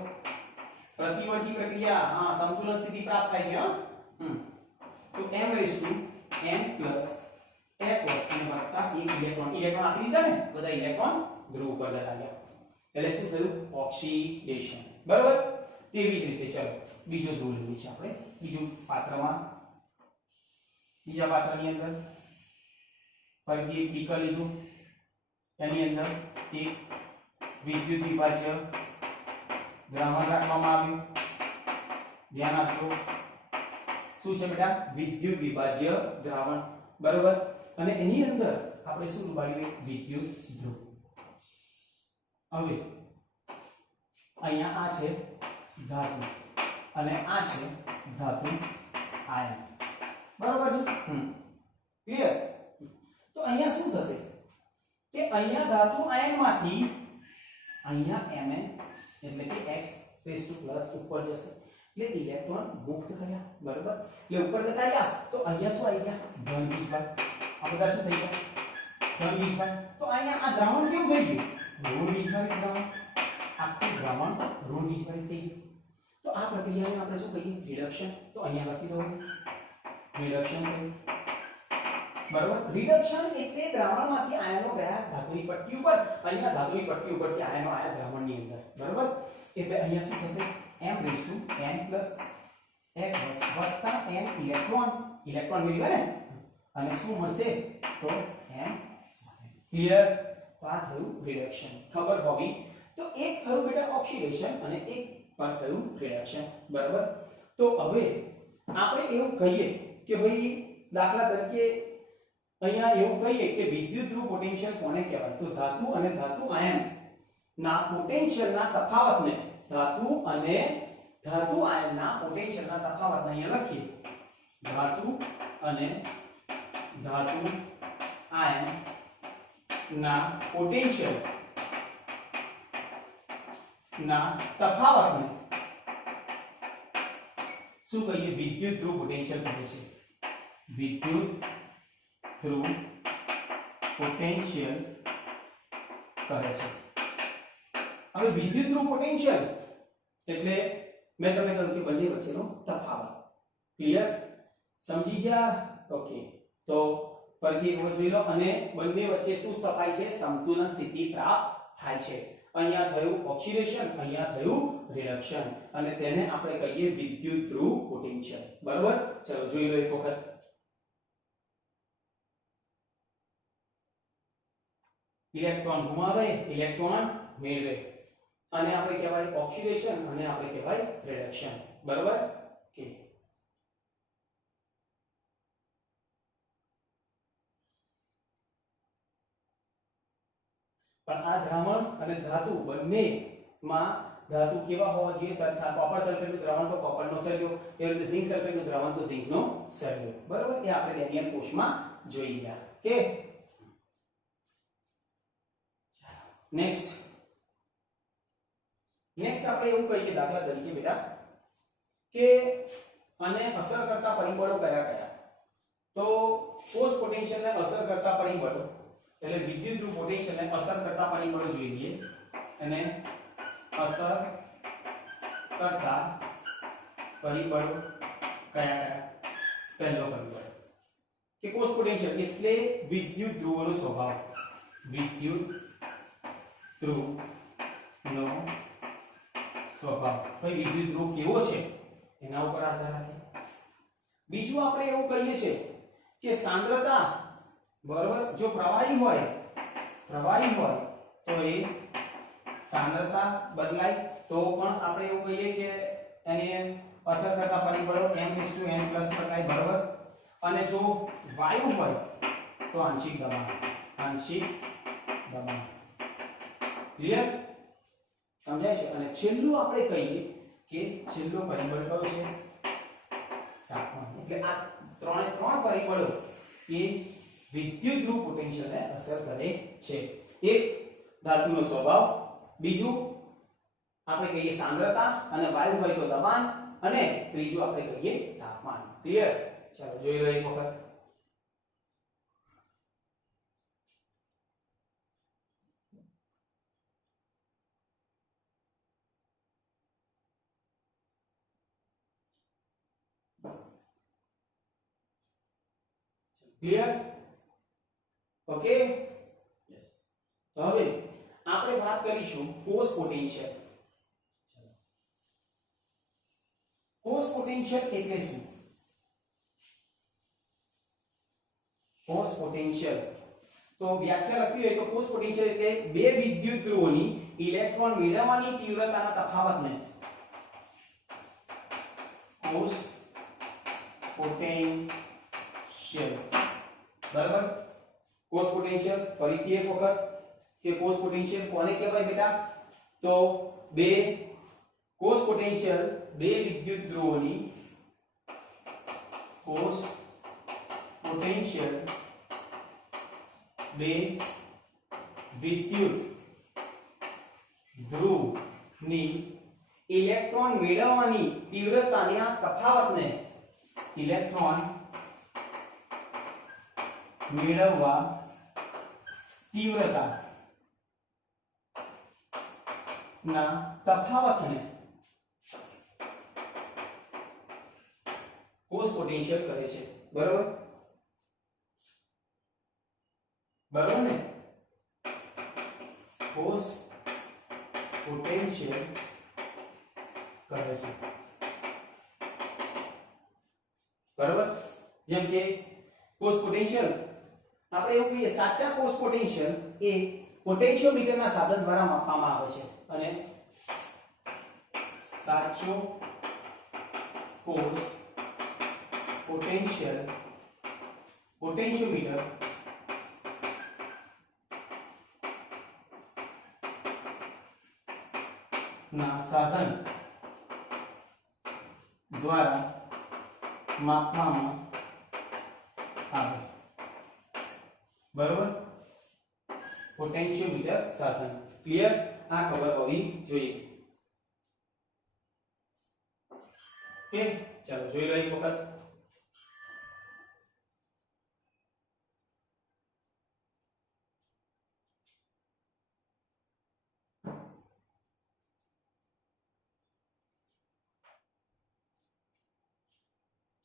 પ્રતિવર્તી પ્રક્રિયા હા સંતુલન સ્થિતિ પ્રાપ્ત થાય છે. તો m raise to n plus aqueous અને વત્તા એક ઇલેક્ટ્રોન આપી દીધા ને, બધા ઇલેક્ટ્રોન ધ્રુવ પર જતા ગયા, એટલે શું થયું ઓક્સિડેશન. બરાબર, તેવી જ રીતે ચાલો બીજો ધ્રુવ લઈએ છીએ આપણે. બીજા પાત્રની અંદર ફરીથી એક બીકર લીધું, એની અંદર એક વિદ્યુત વિભાજ્ય દ્રાવણ રાખવામાં આવ્યું. ધ્યાન આપજો શું છે બેટા વિદ્યુત વિભાજ્ય દ્રાવણ. બરાબર, અને એની અંદર આપણે શું ઉમેર્યું વિદ્યુત ધ્રુવ. હવે અહીંયા આ છે ધાતુ અને આ છે ધાતુ આયન. બરાબર છે ક્લિયર. તો અહીંયા શું થશે કે અહીંયા ધાતુ આયનમાંથી અહીંયા Mn એટલે કે x રેઝ ટુ પ્લસ ઉપર જશે, એટલે ઇલેક્ટ્રોન મુક્ત કર્યા. બરાબર, એટલે ઉપર જતા ગયા તો અહીંયા શું આવી ગયા ધન વીજભાર. આ બધા શું થઈ ગયા ધન વીજભાર. તો અહીંયા આ દ્રાવણ કેવું થઈ ગયું ઋણ વીજભારિત દ્રાવણ. આખું દ્રાવણ ઋણ વીજભારિત થઈ ગયું. તો આ પ્રક્રિયાને આપણે શું કહીએ રિડક્શન. તો અહીંયા લખી દો રિડક્શન થયું. બરાબર, રિડક્શન એટલે દ્રાવણમાંથી આયનો ગયા ધાતુની પટ્ટી ઉપર, અહીંયા ધાતુની પટ્ટી ઉપરથી આયનો આયા દ્રાવણની અંદર. બરાબર, એટલે અહીંયા શું થશે m raise to n plus aqueous વત્તા n ઇલેક્ટ્રોન મેળવ્યા ને, અને શું મળશે તો m. ક્લિયર. તો આ થયું રિડક્શન. ખબર હોવી તો એક થયું બેટા ઓક્સિડેશન અને એક પર થયું રિડક્શન. બરાબર, તો હવે આપણે એવું કહીએ કે ભાઈ દાખલા તરીકે અહીંયા એવું કહીએ કે વિદ્યુત ધ્રુવ પોટેન્શિયલ કોને કહેવાય. તો ધાતુ અને ધાતુ આયન ના પોટેન્શિયલના તફાવતને ધાતુ અને ધાતુ આયનના પોટેન્શિયલના તફાવતને અહીંયા લખીએ. ધાતુ અને ધાતુ આયન ના પોટેન્શિયલ ના તફાવતને શું કહીએ વિદ્યુત ધ્રુવ પોટેન્શિયલ કહે છે. વિદ્યુત ધ્રુવ પોટેન્શિયલ કહે છે. હવે વિદ્યુત ધ્રુવ પોટેન્શિયલ એટલે મેં તમને કહ્યું કે બંને વચ્ચેનો તફાવત. ક્લિયર, સમજી ગયા. ઓકે, તો ફરીથી એક વખત જોઈ લો. અને બંને વચ્ચે શું સ્થપાય છે સંતુલન સ્થિતિ પ્રાપ્ત થાય છે. અહીંયા થયું ઓક્સિડેશન, અહીંયા થયું રિડક્શન, અને તેને આપણે કહીએ વિદ્યુત ધ્રુવ પોટેન્શિયલ. બરાબર, ચલો જોઈ લો એક વખત. ઇલેક્ટ્રોન ગુમાવે ઇલેક્ટ્રોન મેળવે, અને આપણે કહેવાય ઓક્સિડેશન અને આપણે કહેવાય રિડક્શન. બરાબર કે પણ આ દ્રાવણ અને ધાતુ બંનેમાં ધાતુ કેવા હોવા જોઈએ સરખા. કોપર સલ્ફેટનું દ્રાવણ તો કોપરનો સળિયો, એ રીતે ઝિંક સલ્ફેટનું દ્રાવણ તો ઝિંકનો સળિયો. બરાબર, એ આપણે ડેનિયલ કોષમાં જોઈ ગયા. કે નેક્સ્ટ આપણે એવું કહીએ દાખલા તરીકે બેટા કે આને અસર કરતા પરિબળો કયા કયા. તો કોષ પોટેન્શિયલને અસર કરતા પરિબળો એટલે વિદ્યુત ધ્રુવ પોટેન્શિયલને અસર કરતા પરિબળો જોઈએ. અને અસર કરતા પરિબળો કયા કયા. પહેલો પરિબળ કે કોષ પોટેન્શિયલ એટલે વિદ્યુત ધ્રુવોનો સ્વભાવ. વિદ્યુત ધ્રુવનો સ્વભાવ. ભાઈ વિદ્યુત ધ્રુવ કેવો છે એના ઉપર આધાર રાખે. બીજું આપણે એવું કહીએ છે કે સાંદ્રતા. બરાબર, જો પ્રવાહી હોય તો એ सांद्रता बदलाय तो पण આપણે એવું કહીએ કે એને અસર કરતા પરિબળો m/n પ્લસ પ્રકાય બરાબર અને જો વાયુ હોય તો આંશિક દબાણ ક્લિયર સમજાય છે અને છેલ્લું આપણે કહીએ કે છેલ્લો પરિબળ કયો છે તાપમાન એટલે આ ત્રણે ત્રણ પરિબળો એ વિદ્યુત ધ્રુવ પોટેન્શિયલને અસર કરે છે એક ધાતુનો સ્વભાવ બીજું આપણે કહીએ સાંદ્રતા અને વાયુ હોય તો દબાણ અને ત્રીજું આપણે કહીએ તાપમાન ક્લિયર ચાલો જોઈ લો એક વખત ક્લિયર ઓકે યસ તો હવે આપણે વાત કરીશું કોષ પોટેન્શિયલ કોષ પોટેન્શિયલ એટલે શું કોષ પોટેન્શિયલ તો વ્યાખ્યા લખવી હોય તો કોષ પોટેન્શિયલ એટલે બે વિદ્યુત ધ્રુવોની ઇલેક્ટ્રોન મેળવવાની તીવ્રતાના તફાવતને કોષ પોટેન્શિયલ બરાબર કોષ પોટેન્શિયલ ફરીથી એક વખત કે કોષ પોટેન્શિયલ કોને કહેવાય બેટા તો બે કોષ પોટેન્શિયલ બે વિદ્યુત ધ્રુવોની કોષ પોટેન્શિયલ બે વિદ્યુત ધ્રુવની ઇલેક્ટ્રોન મેળવવાની તીવ્રતાના તફાવતને ઇલેક્ટ્રોન મેળવવા તીવ્રતા ના તફાવતને કોષ પોટેન્શિયલ કહે છે બરાબર બરાબર ને કોષ પોટેન્શિયલ કહે છે બરાબર જેમ કે કોષ પોટેન્શિયલ આપણે એવું કહીએ સાચા કોષ પોટેન્શિયલ એ પોટેન્શિયોમીટરના સાધન દ્વારા માપવામાં આવે છે અને સાચો કોષ પોટેન્શિયલ પોટેન્શિયોમીટર ના સાધન દ્વારા માપવામાં આવે બરોબર પોટેન્શિયોમીટર સાધન ક્લિયર આ ખબર હોવી જોઈએ ઓકે ચાલો જોઈ લઈએ એક વખત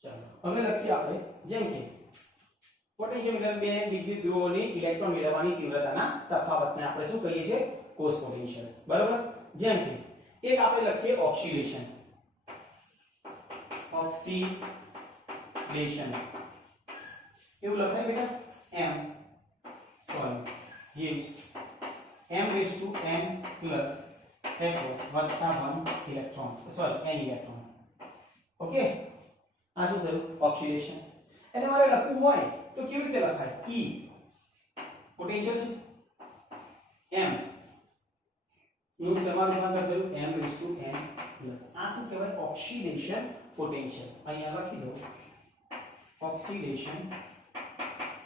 ચાલો હવે લખીએ આપણે જેમ કે પોટેન્શિયોમીટર બે વિદ્યુત ધ્રુવોની ઇલેક્ટ્રોન મેળવવાની તીવ્રતાના તફાવતને આપણે શું કહીએ છીએ કોષ પોટેન્શિયલ બરાબર જેમ કે એક આપણે લખીએ ઓક્સિડેશન એવું લખાય બેટા m gives m raised to n plus across વત્તા 1 ઇલેક્ટ્રોન n ઇલેક્ટ્રોન ઓકે આ શું થયું ઓક્સિડેશન એને મારે લખવું હોય તો કેવી રીતે લખાય E પોટેન્શિયલ છે m નું સમાન રૂપાંતર થયું m raised to n plus આ શું કહેવાય ઓક્સિડેશન પોટેન્શિયલ અહીંયા લખી દો ઓક્સિડેશન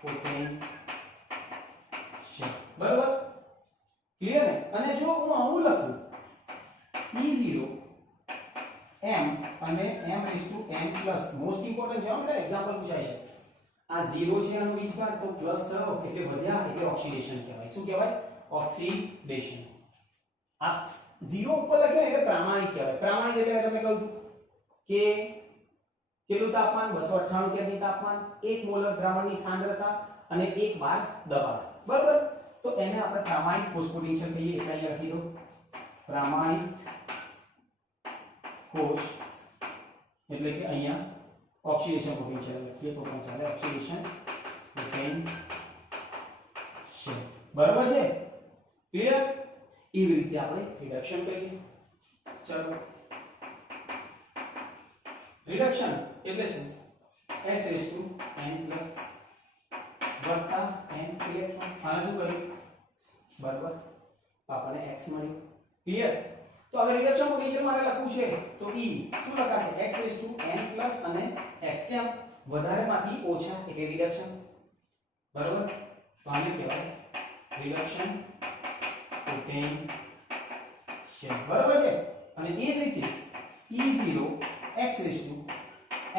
પોટેન્શિયલ બરાબર ક્લિયર ને અને જો હું આવું લખું E0 m અને m raised to n plus most important છે આપણે એક્ઝામ્પલ પૂછાય છે આ 0 છે એનો બીજમાં તો પ્લસ કરો એટલે વધ્યા એટલે ઓક્સિડેશન કહેવાય શું કહેવાય ઓક્સિડેશન આ 0 ઉપર લખે એટલે પ્રામાણિક કહેવાય પ્રામાણિક એટલે મેં તમને કહ્યું કે કેટલું તાપમાન 298 કેલ્વિન તાપમાન 1 મોલર દ્રાવણની સાંદ્રતા અને 1 બાર દબાણ બરાબર તો એને આપણે પ્રામાણિક કોષ પોટેન્શિયલ કહીએ એટલે અહીં લખી દો પ્રામાણિક કોષ એટલે કે અહીંયા ઓક્સિડેશન પોટેન્શિયલ લખીએ તો પણ ચાલે ઓક્સિડેશન પોટેન્શિયલ બરાબર છે ક્લિયર એવી રીતે આપણે રિડક્શન કરીએ. ચલો રિડક્શન એટલે શું? x raise to n plus વત્તા n ઇલેક્ટ્રોન. આને શું કર્યું? બરાબર આપણને x મળ્યું. ક્લિયર? તો હવે રિડક્શન પોટેન્શિયલ મારે લખવું છે તો E શું લખાશે? x raise to n plus અને x કેમ વધારેમાંથી ઓછા એટલે રિડક્શન. બરાબર તો આને કહેવાય રિડક્શન પોટેન્શિયલ. બરાબર છે. અને એ જ રીતે E0 x raise to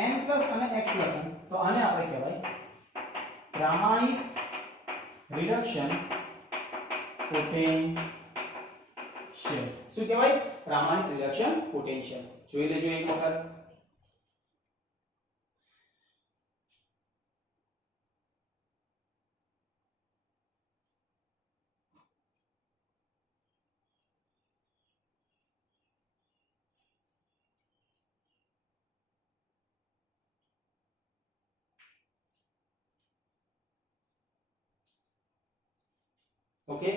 n plus અને x લખું તો આને આપણે કહેવાય પ્રામાણિક રિડક્શન પોટેન્શિયલ. શું કહેવાય? પ્રામાણિક રિડક્શન પોટેન્શિયલ. જોઈ લેજો એક વખત. Okay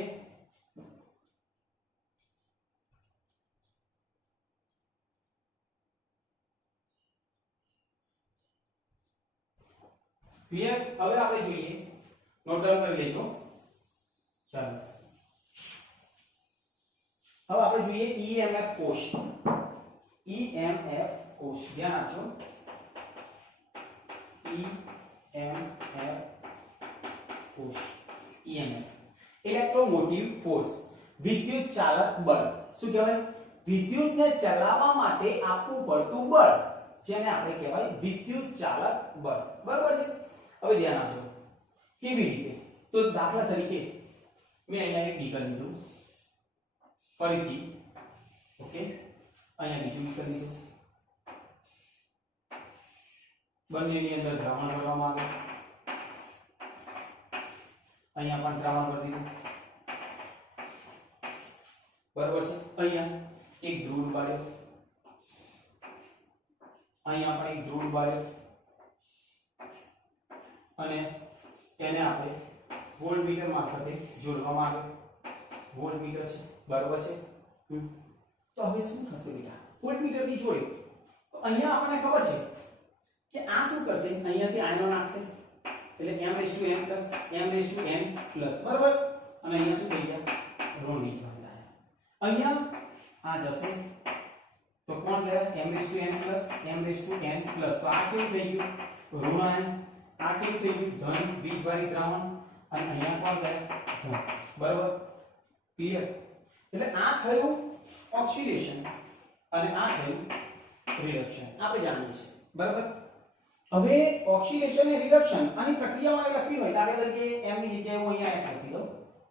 clear? હવે આપણે જોઈએ નોટ ડાઉન કરી લેજો. ચાલો હવે આપણે જોઈએ EMF કોષ. EMF કોષ ધ્યાન આપજો. EMF કોષ EMF ઇલેક્ટ્રોમોટિવ ફોર્સ વિદ્યુત ચાલક બળ. શું કહેવાય? વિદ્યુતને ચલાવવા માટે આપવું પડતું બળ જેને આપણે કહેવાય વિદ્યુત ચાલક બળ. બરાબર છે. હવે ધ્યાન આપજો કેવી રીતે. તો દાખલા તરીકે મેં અહીંયા એક બીકર લીધું, ફરીથી ઓકે અહીંયા બીજું બીકર લીધું, બંનેની અંદર દ્રાવણ ભરવામાં આવે, અહીંયા પણ દ્રાવણ ભરી દીધું. બરાબર છે. અહીંયા એક ધ્રુવ બાળ્યો, અહીંયા પણ એક ધ્રુવ બાળ્યો અને તેને આપણે વોલ્ટમીટર મારફતે જોડવામાં આવે. વોલ્ટમીટર છે. બરાબર છે. તો હવે શું થશે બેટા? વોલ્ટમીટર થી જોડે તો અહીંયા આપણને ખબર છે કે આ શું કરશે? અહીંયાથી આયનો નાખશે એટલે m raise to n plus m raise to n plus. બરાબર. અને અહીંયા શું થઈ ગયા? ઋણ નીચમાં થાય. અહીંયા આ જશે તો કોણ ગયા? m raise to n plus m raise to n plus. તો આ કેવું થઈ ગયું? ઋણ આયન. આ કેવું થઈ ગયું? ધન વીજભારી દ્રાવણ. અને અહીંયા કોણ ગયા? ધન. બરાબર. ક્લિયર? એટલે આ થયું ઓક્સિડેશન અને આ થયું રિડક્શન. આપણે જાણીએ છીએ. બરાબર. હવે ઓક્સિડેશન અને રિડક્શન આની પ્રક્રિયામાં લખવી હોય દાખલા તરીકે m ની જગ્યાએ હું અહીંયા x લખી દઉં,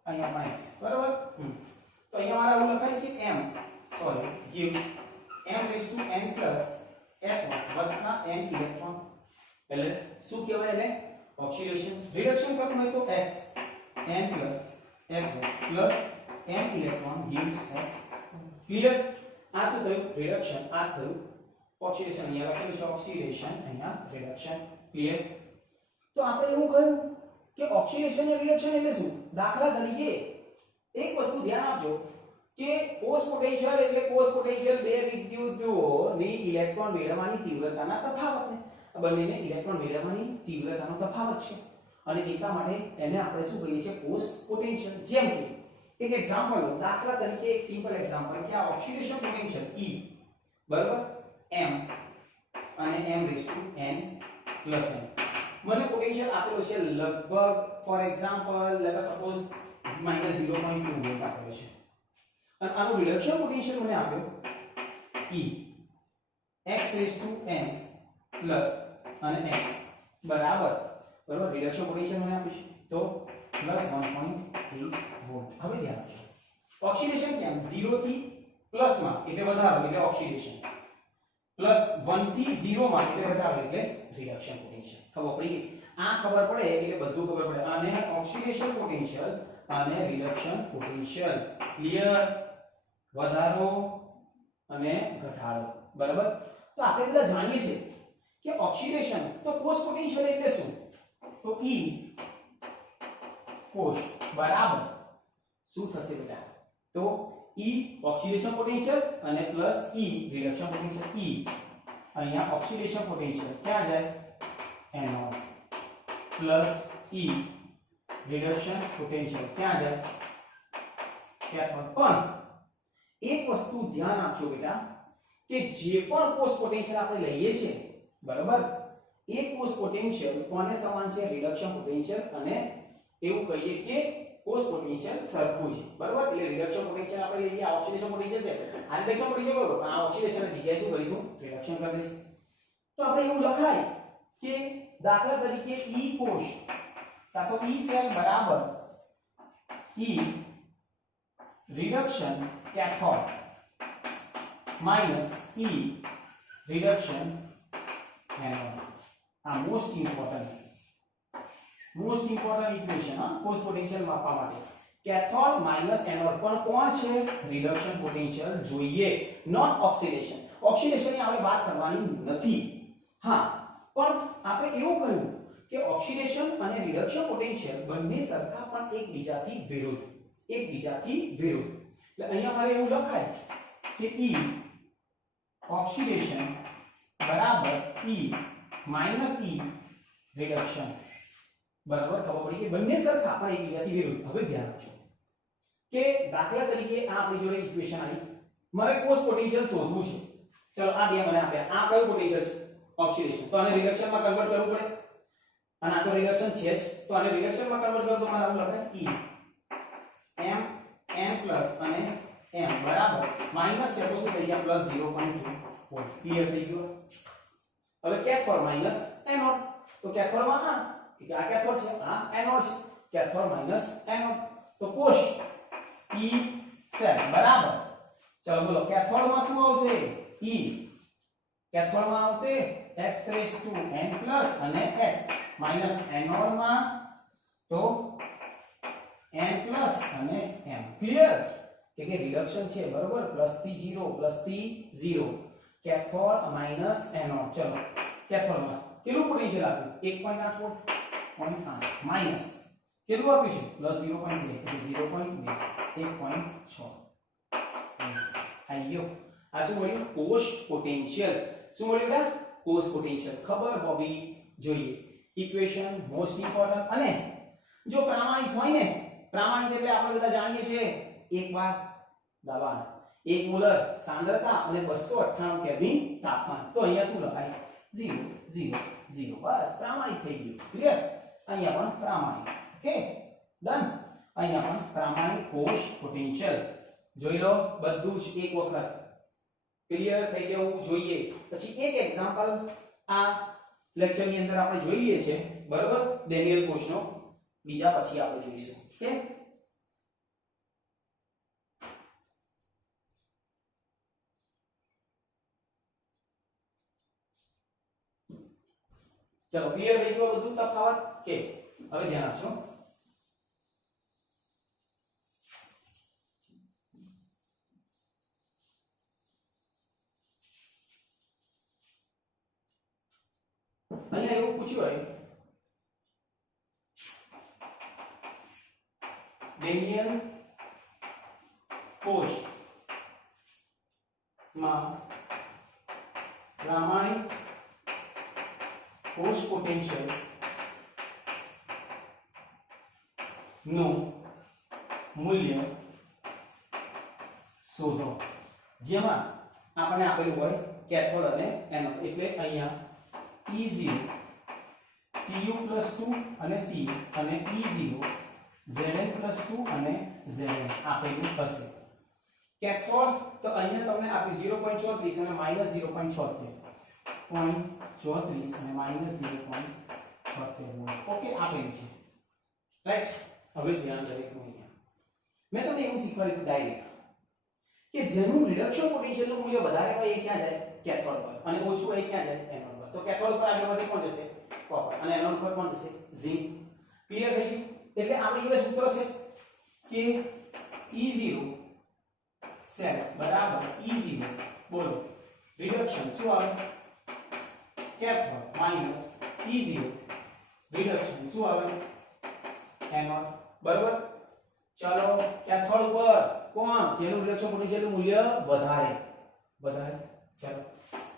અહીંયા પણ x. બરાબર. તો અહીંયા મારે એવું લખાય કે gives m raised to n plus aqueous વત્તા n ઇલેક્ટ્રોન. એટલે શું કહેવાય? એટલે ઓક્સિડેશન. રિડક્શન કરવું હોય તો x n plus aqueous plus n electron gives x. Clear? આ શું થયું? રિડક્શન. આ થયું ઓક્સિડેશન. અહીંયા લખેલું છે ઓક્સિડેશન, અહીંયા રિડક્શન. ક્લિયર? તો આપણે એવું કહ્યું કે ઓક્સિડેશન અને રિડક્શન એટલે શું? દાખલા તરીકે એક વસ્તુ ધ્યાન આપજો કે કોષ પોટેન્શિયલ એટલે કોષ પોટેન્શિયલ બે વિદ્યુતોની ઇલેક્ટ્રોન મેળવવાની તીવ્રતાના તફાવતને. આ બંનેને ઇલેક્ટ્રોન મેળવવાની તીવ્રતાનો તફાવત છે અને એટલા માટે એને આપણે શું કહીએ છીએ? કોષ પોટેન્શિયલ. જેમ કે એક એક્ઝામ્પલ લો. દાખલા તરીકે એક સિમ્પલ એક્ઝામ્પલ કે આ ઓક્સિડેશન પોટેન્શિયલ E બરાબર m અને m raise to n plus n. મને પોટેન્શિયલ આપેલો છે લગભગ for example let us suppose -0.2 volt આપેલો છે અને આનું રિડક્શન પોટેન્શિયલ મને આપ્યો E x raise to n plus અને x બરાબર. બરાબર. રિડક્શન પોટેન્શિયલ મને આપ્યું છે તો +1.8 વોલ્ટ. હવે ધ્યાન આપજો ઓક્સિડેશન કેમ 0 થી પ્લસ માં એટલે વધારો એટલે ઓક્સિડેશન, પ્લસ 1 થી 0 માં એટલે ઘટાડો એટલે રિડક્શન પોટેન્શિયલ. ખબર પડી ગઈ? આ ખબર પડે એટલે બધું ખબર પડે. અને ઓક્સિડેશન પોટેન્શિયલ અને રિડક્શન પોટેન્શિયલ. ક્લિયર? વધારો અને ઘટાડો. બરાબર. તો આપણે બધા જાણીએ છીએ કે ઓક્સિડેશન તો કોષ પોટેન્શિયલ એટલે શું? તો E કોષ બરાબર શું થશે બેટા? તો E ઓક્સિડેશન પોટેન્શિયલ અને plus E reduction potential. E અહીંયા ઓક્સિડેશન પોટેન્શિયલ ક્યાં જાય anode plus E reduction potential ક્યાં જાય કેથોડ. પણ એક વસ્તુ ધ્યાન આપજો બેટા કે જે પણ કોષ પોટેન્શિયલ આપણે લઈએ છીએ બરાબર એ કોષ પોટેન્શિયલ કોને સમાન છે રિડક્શન પોટેન્શિયલ અને એવું કહીએ કે કોષ પોટેન્શિયલ સરખું છે બરાબર. એટલે રિડક્શન પોટેન્શિયલ આપણે લઈએ આ ઓક્સિડેશન પોટેન્શિયલ છે આ રિડક્શન પોટેન્શિયલ બરાબર આ ઓક્સિડેશન જગ્યાએ શું કરીશું રિડક્શન કરી દઈશું. તો આપણે એવું લખાય કે દાખલા તરીકે E કોષ કાં તો E સેલ બરાબર E reduction cathode minus E reduction anode. આ મોસ્ટ ઇમ્પોર્ટન્ટ ઇક્વેશન હા કોષ પોટેન્શિયલ માપવા માટે કેથોડ માઈનસ એનોડ. પણ કોણ છે રિડક્શન પોટેન્શિયલ જોઈએ નોટ ઓક્સિડેશન. ઓક્સિડેશન ની આપણે વાત કરવાની નથી. હા પણ આપણે એવું કહ્યું કે ઓક્સિડેશન અને રિડક્શન પોટેન્શિયલ બંને સરખા પણ એકબીજાથી વિરુદ્ધ. એટલે અહીંયા મારે એવું લખાય કે E ઓક્સિડેશન બરાબર E માઈનસ E રિડક્શન બરાબર. ખબર પડી કે બંને સરખા પણ એકબીજાથી વિરુદ્ધ. હવે ધ્યાન આપજો કે દાખલા તરીકે આ આપણી જોડે ઇક્વેશન આવી મારે કોષ પોટેન્શિયલ શોધવું છે. ચલો આ બે મને આપ્યા. આ કયું પોટેન્શિયલ છે ઓક્સિડેશન. તો આને રિડક્શનમાં કન્વર્ટ કરવું પડે અને આ તો રિડક્શન છે જ. તો આને રિડક્શનમાં કન્વર્ટ કરો તો મારે આવું લખાય E m n પ્લસ અને m બરાબર માઈનસ છે તો શું થઈ ગયા પ્લસ 0.2 વોલ્ટ. ક્લિયર થઈ ગયું. હવે કેથોડ માઈનસ એનોડ. તો કેથોડમાં આ કેથોડ છે આ એનોડ છે. કેથોડ માઈનસ એનોડ તો કોષ E સેલ બરાબર. ચલો બોલો કેથોડમાં શું આવશે E કેથોડમાં આવશે x raise to n plus અને x માઈનસ એનોડમાં તો n પ્લસ અને m. ક્લિયર કે રિડક્શન છે બરોબર પ્લસ થી 0 કેથોડ માઈનસ એનોડ. ચલો કેથોડમાં કેટલું પોટેન્શિયલ આપ્યું 1.8 વોલ્ટ 0.8 માઈનસ કેટલું આપ્યું છે પ્લસ 0.2 એટલે 1.6 આયો. આ શું મળ્યું કોષ પોટેન્શિયલ. શું મળ્યું બેટા કોષ પોટેન્શિયલ. ખબર હોવી જોઈએ. Equation most important. અને જો પ્રામાણિક હોય ને પ્રામાણિક એટલે આપણે બધા જાણીએ છીએ એક બાર દબાણ 1 મોલર સાંદ્રતા અને 298 કેલ્વિન તાપમાન. તો અહીંયા શું લખાય 0 0 0 બસ પ્રામાણિક થઈ ગયું. ક્લિયર. અહીંયા પણ પ્રામાણિક. Okay done. અહીંયા પણ પ્રામાણિક કોષ પોટેન્શિયલ જોઈ લો બધું જ એક વખત ક્લિયર થઈ જવું જોઈએ. પછી એક એક્ઝામ્પલ આ લેક્ચર ની અંદર આપણે જોઈ લઈએ છે બરોબર ડેનિયલ કોષનો. બીજા પછી આપણે જોઈશું. ઓકે ચલો ક્લિયર થઈ ગયું બધું તફાવત કે હવે ધ્યાન આપજો. અહીંયા એવું પૂછ્યું હોય ડેનિયલ કોષ માં પ્રામાણિક કોષ પોટેન્શિયલ નું મૂલ્ય શોધો. જેમાં આપણને આપેલું હોય કેથોડ અને એનોડ. એટલે અહીંયા E0 Cu+2 અને C અને E0 Zn+2 અને Zn આપેલું હશે. કેથોડ તો અહીંયા તમને આપ્યું 0.34 અને -0.76 0.34 અને -0.76 વોલ્ટ. ઓકે આપેલું છે રાઈટ. હવે ધ્યાન રાખજો અહીંયા મેં તમને એવું શીખવાડ્યું ડાયરેક્ટ કે જેનું રિડક્શન પોટેન્શિયલ નું મૂલ્ય વધારે હોય એ ક્યાં જાય કેથોડ પર અને ઓછું હોય એ ક્યાં જાય એનોડ પર. તો કેથોડ પર આગળ કોણ જશે કોપર અને એનોડ પર કોણ જશે ઝિંક. ક્લિયર થઈ ગયું. એટલે આપણી જોડે સૂત્ર છે કે E0 સેલ બરાબર E0 બોલો રિડક્શન શું આવે કેથોડ માઈનસ E0 રિડક્શન શું આવે એનોડ. બરાબર. ચલો કેથોડ પર કોણ જેનું રિડક્શન પોટેન્શિયલ મૂલ્ય વધારે વધારે ચાલો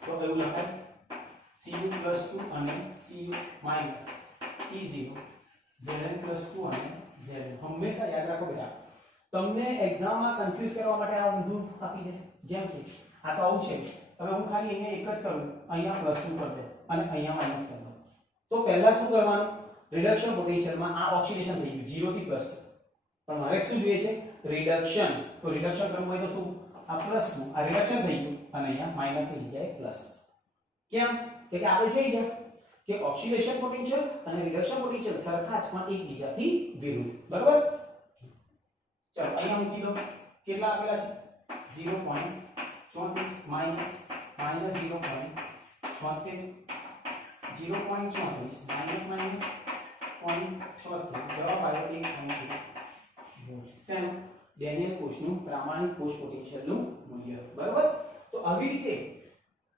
તો એવું લખાય Cu + 2 અને Cu - E0 Zn + 2 અને Zn હંમેશા યાદ રાખો બેટા તમને એક્ઝામમાં કન્ફ્યુઝ કરવા માટે આ ઊંધું આપી દે જેમ કે આ તો આવું છે હવે હું ખાલી અહીંયા એક જ કરું અહીંયા +2 કરી દે અને અહીંયા માઈનસ કરી દઉં તો પહેલા શું કરવાનું રિડક્શન પોટેન્શિયલમાં આ ઓક્સિડેશન થઈ ગયું 0 થી +2 પણ મારે શું જોઈએ છે રિડક્શન તો રિડક્શન કરવું હોય તો શું આ +2 આ રિડક્શન થઈ ગયું અને અહીંયા માઈનસ ની જગ્યાએ પ્લસ કેમ કે આપણે જોઈ ગયા કે ઓક્સિડેશન પોટેન્શિયલ અને રિડક્શન પોટેન્શિયલ સરખા જ પણ એકબીજાથી વિરુદ્ધ બરાબર ચાલો અહીંયા મૂકી દો કેટલા આપેલા છે 0.34 માઈનસ 0.76 માઈનસ 0.76 જવાબ આવ્યો 1.2 વોલ્ટ શેનું ડેનિયલ કોષનું પ્રામાણિક કોષ પોટેન્શિયલનું મૂલ્ય બરાબર તો આવી રીતે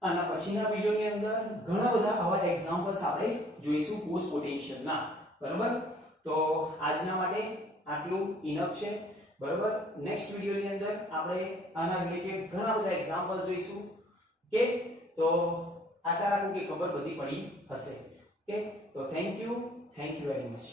આના પછીના વિડિયોની અંદર ઘણા બધા આવા એક્ઝામ્પલ્સ આપણે જોઈશું કોષ પોટેન્શિયલના બરાબર તો આજના માટે આટલું ઇનફ છે બરાબર નેક્સ્ટ વિડિયોની અંદર આપણે આના રિલેટેડ ઘણા બધા એક્ઝામ્પલ્સ જોઈશું ઓકે તો આશા રાખું કે ખબર બધી પડી હશે ઓકે તો થેન્ક યુ વેરી મચ